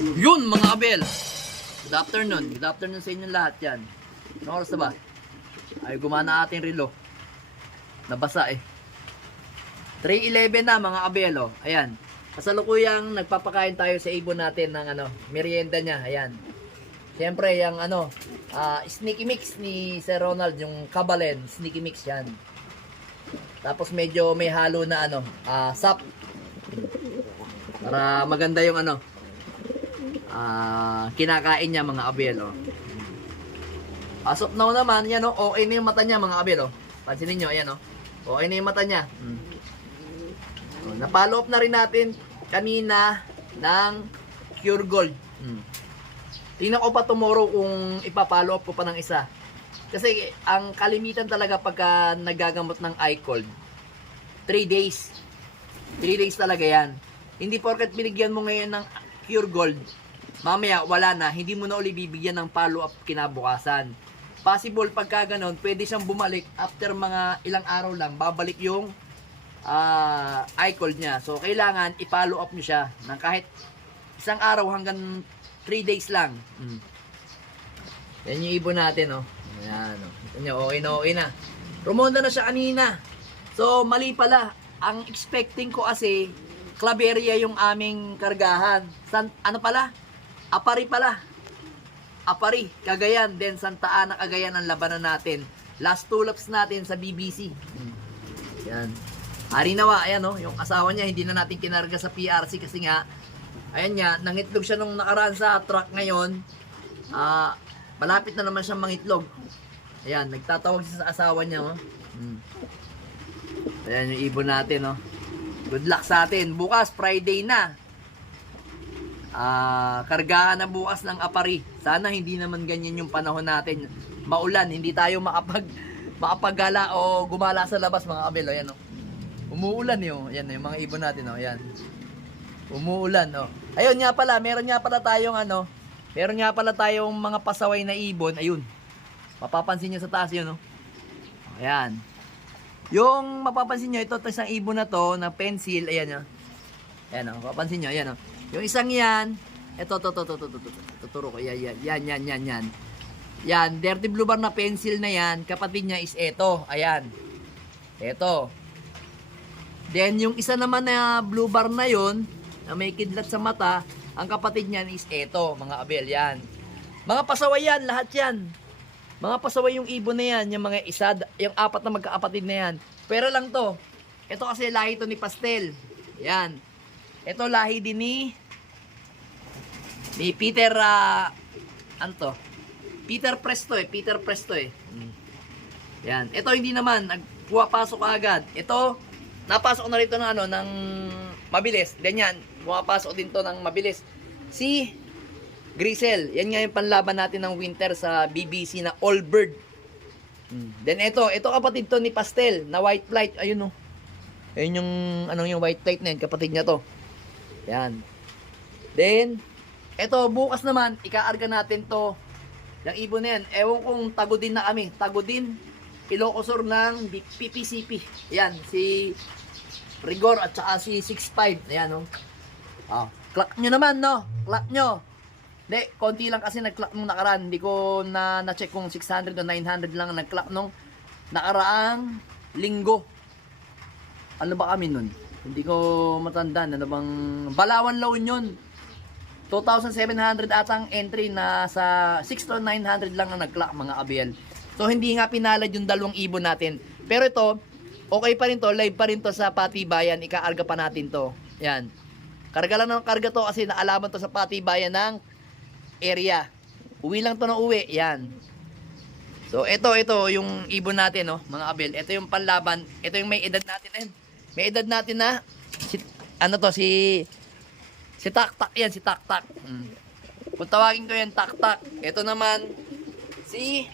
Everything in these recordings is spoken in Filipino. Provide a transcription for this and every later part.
Yun mga abel. Good afternoon. Good afternoon sa inyo lahat yan. Anong oras na ba? Ay gumana ating relo. Nabasa eh. 3:11 na mga abel oh. Ayan. Kasalukuyang nagpapakain tayo sa ibon natin ng merienda niya. Ayan. Siyempre yung sneaky mix ni Sir Ronald, yung Kabalen, sneaky mix yan. Tapos medyo may halo na sap. Para maganda yung kinakain niya mga abel oh. As of now naman, yan oh, okay na yung mata niya mga abel oh. Pansinin niyo, ayan oh. Okay na yung mata niya. So, na-follow up na rin natin kanina ng Cure Gold. Tingnan ko pa tomorrow kung ipa-follow up ko pa ng isa. Kasi ang kalimitan talaga pagka nagagamot ng eye cold, 3 days. 3 days talaga yan. Hindi porket binigyan mo ngayon ng Cure Gold, mamaya wala na, hindi mo na uli bibigyan ng follow up kinabukasan. Possible pagka ganon, pwede siyang bumalik after mga ilang araw lang, babalik yung eye cold niya. So kailangan i-follow up nyo siya ng kahit isang araw hanggang 3 days lang. Yan yung ibon natin oh. Ayan oh. Ito nyo, okay na. Rumonda na siya kanina. So mali pala. Ang expecting ko kasi Claveria yung aming kargahan. Ano pala? Apari pala. Apari, Cagayan. Then Santa Ana, Cagayan ang labanan natin. Last 2 laps natin sa BBC. Yan. Arinawa, ayan oh, yung asawa niya hindi na natin kinarga sa PRC kasi nga ayan nga, nangitlog siya nung nakaraan sa truck ngayon. Malapit na naman siyang mangitlog. Ayan, nagtatawag siya sa asawa niya oh. Ayan yung ibon natin oh. Good luck sa atin. Bukas Friday na. Kargahan na bukas ng apari. Sana hindi naman ganyan yung panahon natin. Maulan, hindi tayo makapagala o gumala sa labas mga kabelo. Ayan oh. Umuulan yun. Ayan yung mga ibon natin oh. Ayan. Umuulan oh. Ayun nga pala, meron nga pala tayong mga pasaway na ibon. Ayun. Mapapansin niyo sa taas yun oh. Ayan. Yung mapapansin nyo, ito isang ibon na to, na pencil, ayan o. Ayan o, mapapansin nyo, ayan o. Yung isang yan, ito, tuturo ko, yan. Yan, dirty blue bar na pencil na yan, kapatid niya is ito, ayan. Ito. Then, yung isa naman na blue bar na yon na may kidlat sa mata, ang kapatid niyan is ito, mga abel, yan. Mga pasaway yan, lahat yan. Mga pasaway yung ibon na yan, yung mga isa, yung 4 na magkakapatid na yan. Pero lang to, ito kasi lahi to ni Pastel. Yan. Ito lahi din ni Peter, ano to? Peter Presto eh. Yan. Ito hindi naman, nagpapasok agad. Ito, napasok na rito ng ng mabilis. Then yan, pumapasok din to ng mabilis. Si Grisel, yan nga yung panlaban natin ng winter sa BBC na All Bird. Then ito kapatid to ni Pastel na white flight, ayun oh. Ayun yung white flight na yun, kapatid niya to. Yan. Then ito bukas naman ikaarga natin to. Yung ibon na yan, ewan kong tagodin na kami. Tagodin, Ilocosur ng PPCP. Yan, si Rigor at saka si 6'5". Ayan oh. Clock nyo naman no, clock nyo. Hindi, konti lang kasi nag-clock nung nakaraan. Hindi ko na-check kung 600 o 900 lang nag-clock nung nakaraang linggo. Ano ba kami nun? Hindi ko matandaan. Ano bang... Balawan Loan yun. 2,700 atang entry na sa 6 to 900 lang na nag-clock mga abel. So hindi nga pinalad yung dalawang ibon natin. Pero ito, okay pa rin to. Live pa rin to sa Patibayan. Ikaarga pa natin to. Yan. Karga lang ng karga to kasi naalaman to sa Patibayan ng area. Uwi lang to na uwi. Yan. So, ito yung ibon natin, no, mga abel. Ito yung panlaban. Ito yung may edad natin. May edad natin na, si Tak-Tak yan, si Tak-Tak. Kung tawagin ko yan, Tak-Tak. Ito naman, si,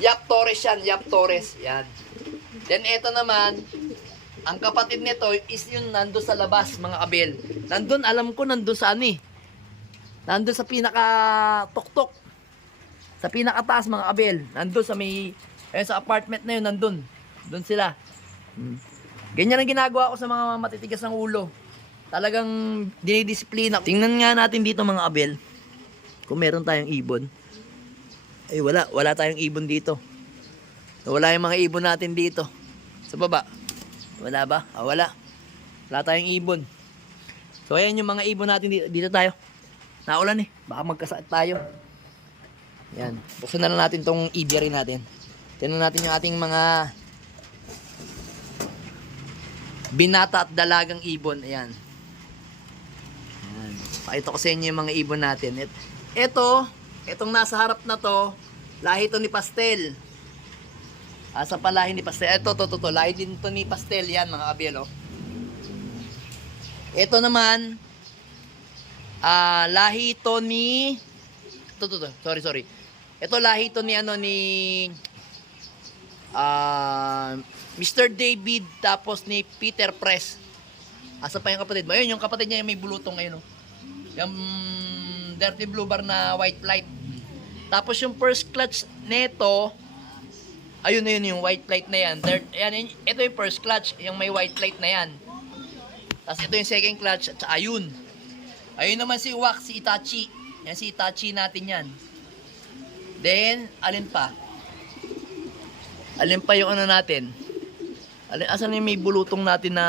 Yap Torres yan, Yap Torres. Yan. Then, ito naman, ang kapatid nito is yung nando sa labas, mga abel. Nandun, alam ko, nandun sa nandun sa pinaka-tuktok. Sa pinakataas, mga abel. Nandun sa may, sa apartment na yun, nandun. Doon sila. Ganyan ang ginagawa ko sa mga matitigas ng ulo. Talagang dinidisiplina. Tingnan nga natin dito mga abel. Kung meron tayong ibon. Ay wala. Wala tayong ibon dito. Wala yung mga ibon natin dito. Sa baba. Wala ba? Wala. Wala tayong ibon. So ayan yung mga ibon natin dito. Dito tayo. Naulan eh. Baka magkasakit tayo. Yan. Buksan na lang natin tong aviary natin. Tingnan natin yung ating mga binata at dalagang ibon. Ayan. Ayan. Pakita ko sa inyo yung mga ibon natin. Itong nasa harap na to, lahi to ni Pastel. Asa pa lahi ni Pastel? Ito. Lahi din to ni Pastel. Yan mga kabiel, oh. Ito naman, lahi to ni... Sorry. Ito lahi to ni Mr. David tapos ni Peter Press. Asa pa yung kapatid mo? Ayun, yung kapatid niya yung may bulutong ngayon, oh. Yung dirty blue bar na white light. Tapos yung first clutch neto, ayun yung white light na yan. Ito yung first clutch, yung may white light na yan. Tapos ito yung second clutch, at ayun. Ayun naman si Wax, si Itachi. Yan si Itachi natin yan. Then, alin pa? Alin pa yung ano natin? Asan yung may bulutong natin na...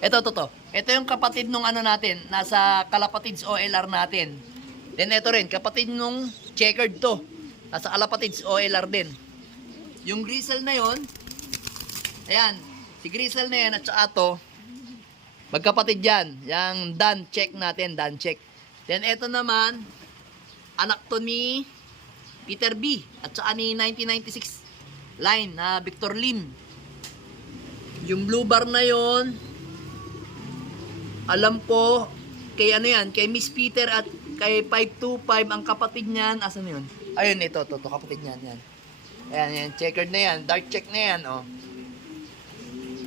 Ito. Ito yung kapatid nung ano natin, nasa Kalapatids OLR natin. Then ito rin, kapatid nung checkered to. Nasa Kalapatids OLR din. Yung Grisel na yon, ayan, si Grisel na yan at saka to, magkapatid yan. Yung Dan check natin, Dan check. Then ito naman, anak to ni Peter B. At saka ni 1996 line na Victor Lim. Yung blue bar na yon, alam ko, kay ano yan, kay Miss Peter at kay 525, ang kapatid niyan, asan yun? Ayun, ito, kapatid niyan, yan. Ayan, checkered na yan, dark check na yan, oh.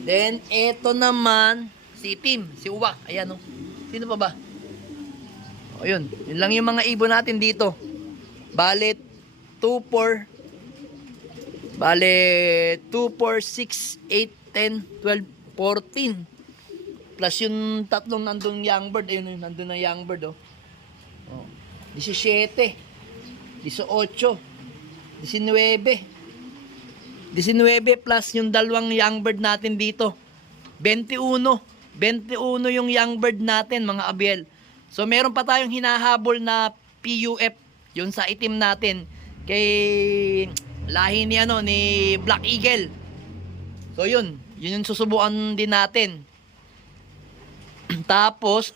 Then, ito naman, si Tim, si Uwak, ayan, oh. Sino pa ba? O, yun lang yung mga ibon natin dito. Bale, 2, 4, 6, 8, 10, 12, 14. Plus yung tatlong nandun young bird. Ayun, nandun na young bird, oh. 17, 18, 19 plus yung dalawang young bird natin dito. 21 yung young bird natin, mga abiel. So meron pa tayong hinahabol na PUF, yun sa itim natin, kay lahi ni ni Black Eagle. So yun yung susubukan din natin. Tapos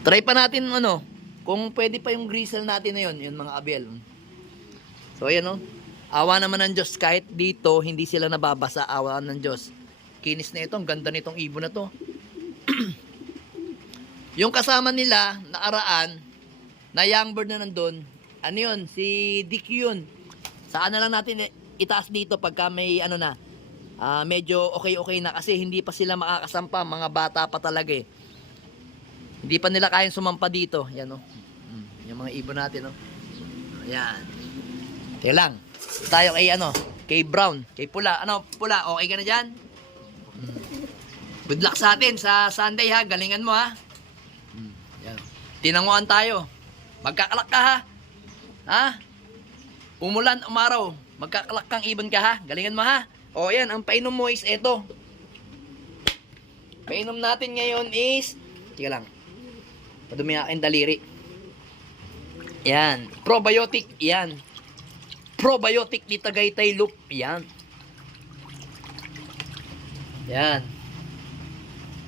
try pa natin kung pwede pa yung Grisel natin na yun mga abiel. So ayan, awa naman ng Diyos, kahit dito hindi sila nababasa, awa ng Diyos. Kinis na ito, ang ganda nitong ibon na to. Yung kasama nila nakaraan na young bird na nandun, ano yun, si Dick yun. Saan na lang natin itaas dito pagka may medyo okay na, kasi hindi pa sila makakasampa, mga bata pa talaga eh. Hindi pa nila kayang sumampa dito. Yan, yung mga ibon natin, ayan. Kaya lang tayo kay kay Brown, kay Pula. Pula, okay ka na dyan? Good luck sa atin sa Sunday, ha. Galingan mo, ha. Yan. Tinanguan tayo. Magkakalak ka, ha. Ha? Umulan, umaraw, magkakalak kang ibon ka, ha. Galingan mo, ha. O yan, ang painom mo is eto. Painom natin ngayon is, tika lang, padumi aking daliri. Yan, probiotic, yan. Probiotic ni Tagaytay Loop, yan. Yan.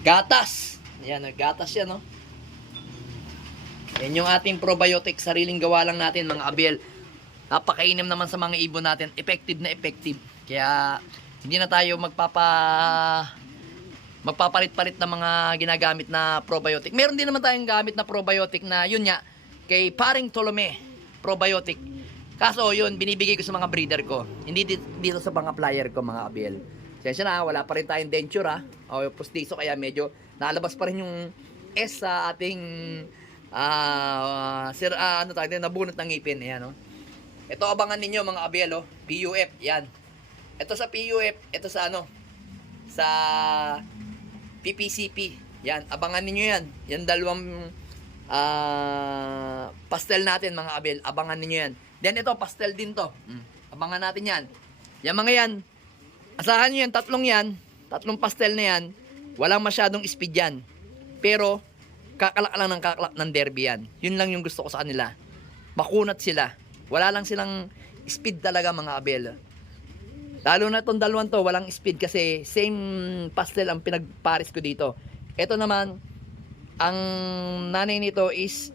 Gatas. Yan, gatas yan, no. Yan yung ating probiotic, sariling gawa lang natin, mga abiel. Napakainim naman sa mga ibon natin, effective na effective. Kaya hindi na tayo magpapalit-palit ng mga ginagamit na probiotic. Meron din naman tayong gamit na probiotic na yun nga, kay Paring Tolome probiotic. Kaso yun, binibigay ko sa mga breeder ko. Hindi dito sa mga flyer ko, mga abiel. Sensya na, wala pa rin tayong denture, ha. O postizo, kaya medyo nalabas pa rin yung S sa ating nabunot ng ngipin. Ayan, no? Ito abangan ninyo, mga abiel, PUF, yan. Ito sa PUF, ito sa sa PPCP. Yan, abangan niyo yan. Yan dalawang pastel natin mga abel. Abangan niyo yan. Then ito, pastel din to. Abangan natin yan. Yan mga yan. Asahan nyo yan, tatlong pastel na yan. Walang masyadong speed yan. Pero, kakalak lang ng kakalak ng derby yan. Yun lang yung gusto ko sa kanila. Makunat sila. Wala lang silang speed talaga mga abel. Lalo na itong dalawang to, walang speed kasi same pastel ang pinagpares ko dito. Ito naman, ang nanay nito is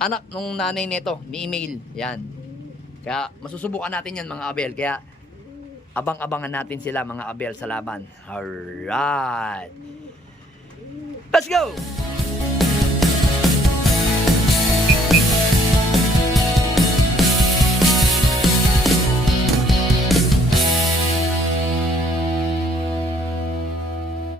anak nung nanay nito, ni email. Yan. Kaya masusubukan natin yan mga abel. Kaya abang-abangan natin sila mga abel sa laban. Alright. Let's go!